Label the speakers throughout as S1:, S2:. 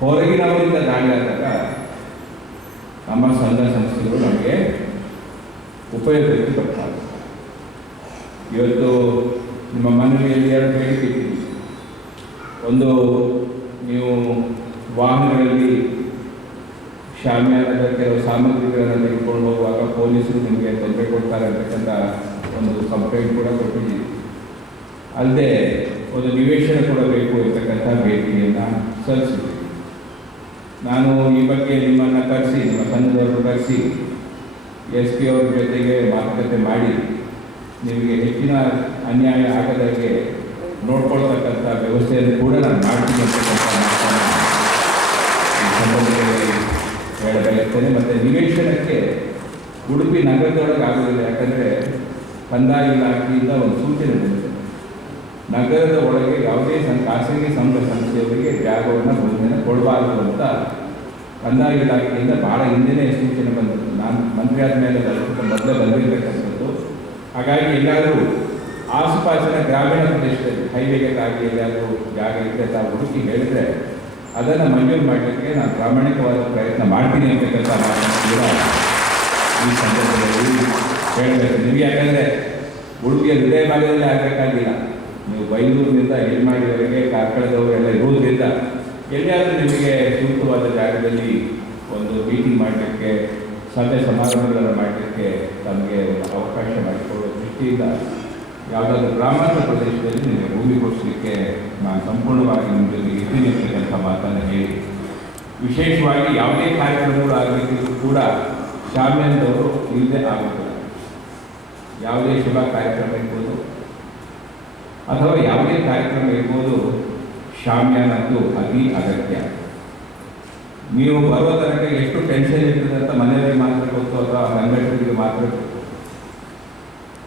S1: ಹೊರಗಿನವರಿಂದ ದಾಳಿ ಆದಾಗ ನಮ್ಮ ಸಂಘ ಸಂಸ್ಥೆಗಳು ನಮಗೆ ಉಪಯೋಗಕ್ಕೆ ಬರ್ತಾರೆ ಇವತ್ತು ನಿಮ್ಮ ಮನೆಯಲ್ಲಿ ಎರಡು ಬೇಡಿಕೆ ಒಂದು ನೀವು ವಾಹನಗಳಲ್ಲಿ ಶಾಮಿಯಾನದ ಕೆಲವು ಸಾಮಗ್ರಿಗಳನ್ನು ತೆಗೆದುಕೊಂಡು ಹೋಗುವಾಗ ಪೊಲೀಸರು ನಿಮಗೆ ತೊಂದರೆ ಕೊಡ್ತಾರೆ ಅಂತಕ್ಕಂಥ ಒಂದು ಕಂಪ್ಲೇಂಟ್ ಕೂಡ ಕೊಟ್ಟಿದ್ದೀವಿ. ಅಲ್ಲದೆ ಒಂದು ನಿವೇಶನ ಕೊಡಬೇಕು ಇರ್ತಕ್ಕಂಥ ಬೇಡಿಕೆಯನ್ನು ಸಲ್ಲಿಸಿದ್ವಿ ನಾನು ಈ ಬಗ್ಗೆ ನಿಮ್ಮನ್ನು ಕರೆಸಿ, ನಿಮ್ಮ ಸಂಘದವರು ಕರೆಸಿ, ಎಸ್ ಪಿ ಅವ್ರ ಜೊತೆಗೆ ಮಾತುಕತೆ ಮಾಡಿ, ನಿಮಗೆ ಹೆಚ್ಚಿನ ಅನ್ಯಾಯ ಆಗದಾಗೆ ನೋಡ್ಕೊಳ್ತಕ್ಕಂಥ ವ್ಯವಸ್ಥೆಯನ್ನು ಕೂಡ ನಾನು ಮಾಡ್ತೀನಿ ಹೇಳಬಯಸ್ತೇನೆ ಮತ್ತು ನಿವೇಶನಕ್ಕೆ ಉಡುಪಿ ನಗರದೊಳಗೆ ಆಗೋದಿಲ್ಲ ಯಾಕಂದರೆ ಕಂದಾಯ ಇಲಾಖೆಯಿಂದ ಒಂದು ಸೂಚನೆ ಬಂದಿದೆ. ನಗರದ ಒಳಗೆ ಯಾವುದೇ ಸಂ, ಖಾಸಗಿ ಸಂಘ ಸಂಸ್ಥೆಯವರಿಗೆ ಜಾಗವನ್ನು ಭೂಮಿಯನ್ನು ಕೊಡಬಾರದು ಅಂತ ಕಂದಾಯ ಇಲಾಖೆಯಿಂದ ಭಾಳ ಹಿಂದಿನೇ ಸೂಚನೆ ಬಂದಿತ್ತು ನಾನು ಮಂತ್ರಿ ಆದಮೇಲೆ ಅದಕ್ಕಿಂತ ಮೊದಲೇ ಬಂದಿರತಕ್ಕಂಥದ್ದು ಹಾಗಾಗಿ ಎಲ್ಲಾದರೂ ಆಸುಪಾಸಿನ ಗ್ರಾಮೀಣ ಪ್ರದೇಶದಲ್ಲಿ ಹೈವೇಗಾಗಿ ಎಲ್ಲಾದರೂ ಜಾಗ ಇದ್ದರೆ ತಾವು ಹುಡುಕಿ ಹೇಳಿದರೆ ಅದನ್ನು ಮಂಜೂರು ಮಾಡಲಿಕ್ಕೆ ನಾನು ಪ್ರಾಮಾಣಿಕವಾದ ಪ್ರಯತ್ನ ಮಾಡ್ತೀನಿ ಅಂತಕ್ಕಂಥ ಮಾತನ್ನು ಈ ಸಂದರ್ಭದಲ್ಲಿ ಹೇಳಬೇಕು. ನಿಮಗೆ ಯಾಕಂದರೆ ಉಡುಪಿಯ ಹೃದಯ ಭಾಗದಲ್ಲಿ ಆಗಬೇಕಾಗಿಲ್ಲ. ನೀವು ಬೈಲೂರಿನಿಂದ ಹೆಲ್ಮಾಡಿವರೆಗೆ ಕಾರ್ಕಳದವರೆಲ್ಲ ಇರುವುದರಿಂದ ಎಲ್ಲಿಯಾದರೂ ನಿಮಗೆ ಸೂಕ್ತವಾದ ಜಾಗದಲ್ಲಿ ಒಂದು ಮೀಟಿಂಗ್ ಮಾಡಲಿಕ್ಕೆ, ಸಭೆ ಸಮಾರಂಭಗಳನ್ನು ಮಾಡಲಿಕ್ಕೆ ತಮಗೆ ಅವಕಾಶ ಮಾಡಿಕೊಡುವ ದೃಷ್ಟಿಯಿಂದ ಯಾವುದಾದ್ರೂ ಗ್ರಾಮಾಂತರ ಪ್ರದೇಶದಲ್ಲಿ ನಿಮಗೆ ಭೂಮಿ ಕೊಡಿಸಲಿಕ್ಕೆ ನಾನು ಸಂಪೂರ್ಣವಾಗಿ ನಿಮ್ಮ ಜೊತೆಗೆ ಇದ್ದೀನಿ ಅಂತಕ್ಕಂಥ ಮಾತನ್ನು ಹೇಳಿ. ವಿಶೇಷವಾಗಿ ಯಾವುದೇ ಕಾರ್ಯಕ್ರಮಗಳು ಆಗಬೇಕಿದ್ರು ಕೂಡ ಶಾಮಿಯಾನದವರು ಇಲ್ಲದೆ ಆಗುತ್ತಿಲ್ಲ ಯಾವುದೇ ಶುಭ ಕಾರ್ಯಕ್ರಮ ಇರ್ಬೋದು ಅಥವಾ ಯಾವುದೇ ಕಾರ್ಯಕ್ರಮ ಇರ್ಬೋದು ಶಾಮ್ಯಾನದ್ದು ಅತಿ ಅಗತ್ಯ. ನೀವು ಬರುವ ತನಕ ಎಷ್ಟು ಟೆನ್ಷನ್ ಇರ್ತದೆ ಅಂತ ಮನೆಯಲ್ಲಿ ಮಾತ್ರ ಗೊತ್ತು, ಅಥವಾ ಸಂಘಟನೆಗೆ ಮಾತ್ರ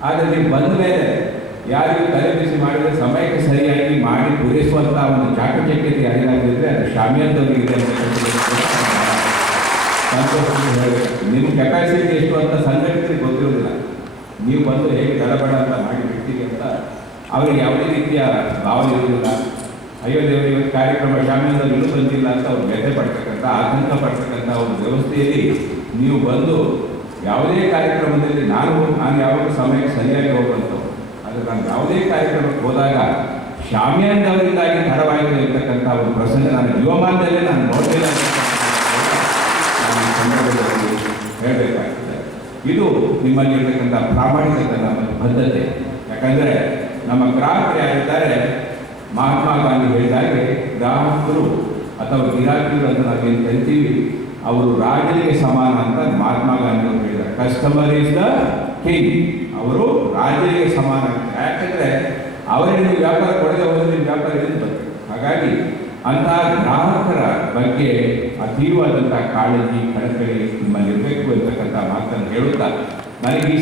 S1: ಆದರೆ ನೀವು ಬಂದ ಮೇಲೆ ಯಾರಿಗೂ ಮಾಡಿದರೆ ಸಮಯಕ್ಕೆ ಸರಿಯಾಗಿ ಮಾಡಿ ಪೂರೈಸುವಂಥ ಒಂದು ಚಾಕಚಕ್ಯತೆ ಯಾರಿಗಾಗಿದ್ರೆ ಅದು ಹೇಳಬೇಕು. ನಿಮ್ಮ ಕೆಪಾಸಿಟಿ ಎಷ್ಟು ಅಂತ ಸಂಘಟನೆಗೆ ಗೊತ್ತಿರೋದಿಲ್ಲ. ನೀವು ಬಂದು ಹೇಗೆ ಗಡಬಡ ಅಂತ ಮಾಡಿ ಬಿಡ್ತೀರಿ ಅಂತ ಅವರಿಗೆ ಯಾವುದೇ ರೀತಿಯ ಭಾವನೆ ಇರಲಿಲ್ಲ ಅಯ್ಯೋ ದೇವರು, ಇವತ್ತು ಕಾರ್ಯಕ್ರಮ ಶಾಮಿಯಾನದಲ್ಲಿ ಇನ್ನೂ ಬಂದಿಲ್ಲ ಅಂತ ಅವ್ರು ವ್ಯಥೆ ಪಡ್ತಕ್ಕಂಥ, ಆತಂಕ ಪಡ್ತಕ್ಕಂಥ ಒಂದು ವ್ಯವಸ್ಥೆಯಲ್ಲಿ ನೀವು ಬಂದು ಯಾವುದೇ ಕಾರ್ಯಕ್ರಮದಲ್ಲಿ ನಾನು ನಾನು ಯಾವಾಗ ಸಮಯಕ್ಕೆ ಸರಿಯಾಗಿ ಹೋಗುವಂಥವು ಆದರೆ ನಾನು ಯಾವುದೇ ಕಾರ್ಯಕ್ರಮಕ್ಕೆ ಹೋದಾಗ ಶಾಮಿಯಾನದವರಿಂದಾಗಿ ತಡವಾಯಿತು ಇರ್ತಕ್ಕಂಥ ಒಂದು ಪ್ರಸಂಗ ನಾನು ಜೀವಮಾನದಲ್ಲೇ ನಾನು ನೋಡಲಿಲ್ಲ ಸಂದರ್ಭದಲ್ಲಿ ಹೇಳಬೇಕಾಗ್ತದೆ. ಇದು ನಿಮ್ಮಲ್ಲಿ ಇರತಕ್ಕಂಥ ಪ್ರಾಮಾಣಿಕತೆ ನಮ್ಮ ಬದ್ಧತೆ. ಯಾಕಂದರೆ ನಮ್ಮ ಗ್ರಾಹಕರು ಯಾರಿದ್ದಾರೆ ಮಹಾತ್ಮ ಗಾಂಧಿ ಹೇಳಿದಾಗೆ ಗ್ರಾಹಕರು ಅಥವಾ ಗಿರಾಕಿಗಳು ಅಂತ ನಾವೇನು ಕರಿತೀವಿ, ಅವರು ರಾಜನಿಗೆ ಸಮಾನ ಅಂತ ಮಹಾತ್ಮ ಗಾಂಧಿ ಅವರು ಹೇಳಿದ್ದಾರೆ ಕಸ್ಟಮರ್ ಇಸ್ ದ ಕಿಂಗ್ ಅವರು ರಾಜನಿಗೆ ಸಮಾನ ಅಂತ. ಯಾಕಂದರೆ ಅವರಿಗೆ ವ್ಯಾಪಾರ ಕೊಡದೆ ಹೋದರೆ ನಿಮ್ಮ ವ್ಯಾಪಾರ ಏನು ಬರ್ತದೆ ಹಾಗಾಗಿ ಅಂತಹ ಗ್ರಾಹಕರ ಬಗ್ಗೆ ಅತೀವಾದಂಥ ಕಾಳಜಿ ಕಳಕಳಿ ನಿಮ್ಮಲ್ಲಿರಬೇಕು ಅಂತಕ್ಕಂಥ ಮಾತನ್ನು ಹೇಳುತ್ತಾ, ನನಗೆ